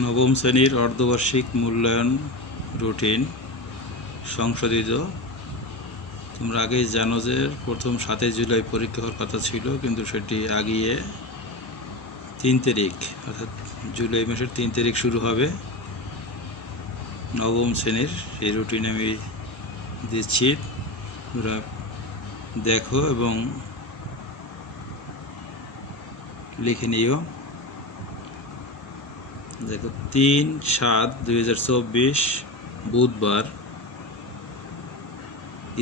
নবম শ্রেণীর অর্ধবার্ষিক মূল্যায়ন রুটিন সংশোধিত। তোমরা আগেই জানো যে প্রথম 7 জুলাই পরীক্ষা হওয়ার কথা ছিল, কিন্তু সেটি আগিয়ে 3 তারিখ অর্থাৎ জুলাই মাসের 3 তারিখ শুরু হবে নবম শ্রেণীর। এই রুটিন আমি দিচ্ছি, তোমরা দেখো এবং লিখে নিও। দেখো, 3/7/2024 বুধবার,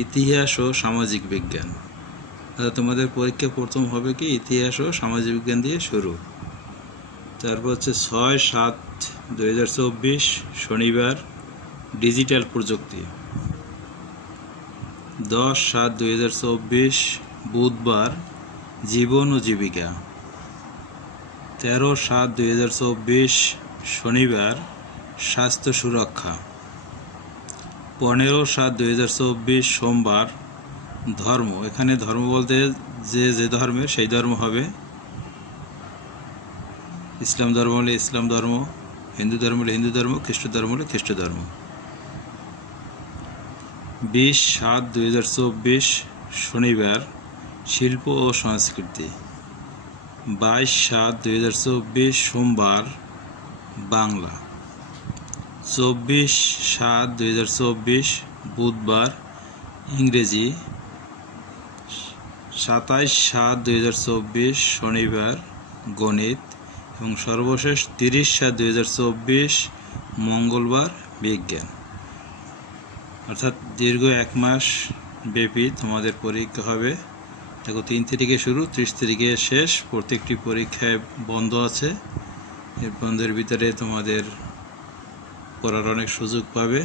ইতিহাস ও সামাজিক বিজ্ঞান। তোমাদের পরীক্ষা প্রথম হবে কি ইতিহাস ও সামাজিক বিজ্ঞান দিয়ে শুরু। তারপর হচ্ছে 6/7/2024 শনিবার, ডিজিটাল প্রযুক্তি। 10/7/2024 বুধবার, জীবন ও জীবিকা। 13/7/2024 শনিবার, স্বাস্থ্য সুরক্ষা। 15/7/2024 সোমবার, ধর্ম। এখানে ধর্ম বলতে যে ধর্মের সেই ধর্ম হবে। ইসলাম ধর্ম হলে ইসলাম ধর্ম, হিন্দু ধর্ম হলে হিন্দু ধর্ম, খ্রিস্ট ধর্ম হলে খ্রিস্ট ধর্ম। 20/7/2024 শনিবার, শিল্প ও সংস্কৃতি। 22/7/2024 সোমবার, বাংলা। 24/7/2024 বুধবার, ইংরেজি। 27/7/2024 শনিবার, গণিত। এবং সর্বশেষ 30/7/2024 মঙ্গলবার, বিজ্ঞান। অর্থাৎ দীর্ঘ 1 মাস ব্যাপী তোমাদের পরীক্ষা হবে। দেখো, 3 তারিখে শুরু, 30 তারিখে শেষ। প্রত্যেকটি পরীক্ষায় বন্ধ আছে। এই বন্ধের ভিতরে তোমাদের পড়ার অনেক সুযোগ পাবে।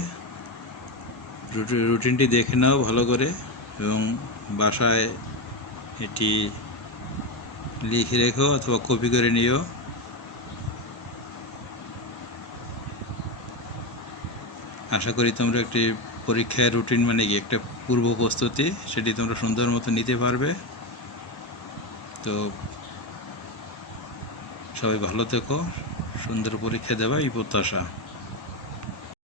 রুটিনটি দেখে নাও ভালো করে এবং বাসায় এটি লিখে রেখো অথবা কপি করে নিও। আশা করি তোমরা একটি পরীক্ষার রুটিন মানে কি একটা পূর্ব প্রস্তুতি, সেটি তোমরা সুন্দর মতো নিতে পারবে। তো সবাই ভালো থেকো, সুন্দর পরীক্ষা দেবা এই প্রত্যাশা।